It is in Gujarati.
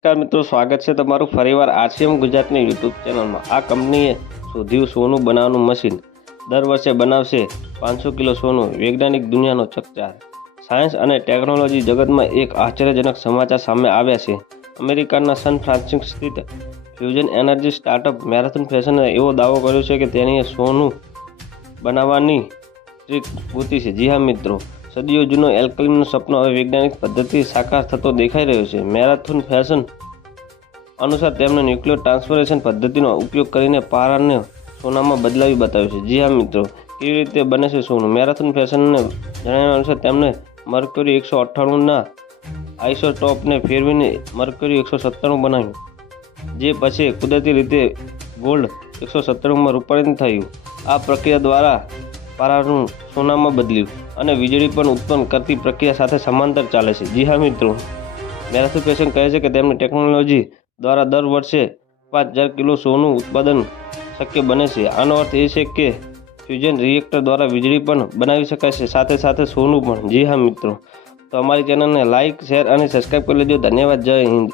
નમસ્કાર મિત્રો, સ્વાગત છે તમારું ફરીવાર આરસીએમ ગુજરાતની યુટ્યુબ ચેનલમાં. આ કંપનીએ શોધ્યું સોનું બનાવવાનું મશીન. દર વર્ષે બનાવશે પાંચસો કિલો સોનું. વૈજ્ઞાનિક દુનિયાનો ચકચાર. સાયન્સ અને ટેકનોલોજી જગતમાં એક આશ્ચર્યજનક સમાચાર સામે આવ્યા છે. અમેરિકાના સન ફ્રાન્સિસ્કો સ્થિત ફ્યુઝન એનર્જી સ્ટાર્ટઅપ મેરેથોન ફેશને એવો દાવો કર્યો છે કે તેણીએ સોનું બનાવવાની ટ્રીક ગોતી છે. જી હા મિત્રો સદીઓ જૂનો એલ્કલીનનું સપનો હવે વૈજ્ઞાનિક પદ્ધતિ સાકાર થતો દેખાઈ રહ્યો છે. મેરાથોન ફેશન અનુસાર તેમણે ન્યુક્લિયર ટ્રાન્સફોરેશન પદ્ધતિનો ઉપયોગ કરીને પારાને સોનામાં બદલાવી બતાવ્યું છે. જી હા, મિત્રો. કેવી રીતે બને છે સોનું? મેરાથોન ફેશનને જણાવ્યા અનુસાર તેમણે મર્ક્યુરી એકસો અઠ્ઠાણુંના આઈસોટોપને ફેરવીને મર્ક્યુરી એકસો સત્તાણું બનાવ્યું, જે પછી કુદરતી રીતે ગોલ્ડ એકસો સત્તાણુંમાં રૂપાંતરિત થયું. આ પ્રક્રિયા દ્વારા પારાનું સોનામાં બદલ્યું અને વીજળી પણ ઉત્પન્ન કરતી પ્રક્રિયા સાથે સમાંતર ચાલે છે. જી હા, મિત્રો. મેરાથન પેશન કહે છે કે તેમની ટેકનોલોજી દ્વારા દર વર્ષે પાંચ હજાર કિલો સોનું ઉત્પાદન શક્ય બને છે. આનો અર્થ એ છે કે ફ્યુઝન રિએક્ટર દ્વારા વીજળી પણ બનાવી શકાય છે. સાથે સાથે સોનું પણ. જી હા, મિત્રો. તો અમારી ચેનલને લાઇક શેર અને સબસ્ક્રાઈબ કરી લેજો. ધન્યવાદ. જય હિન્દ.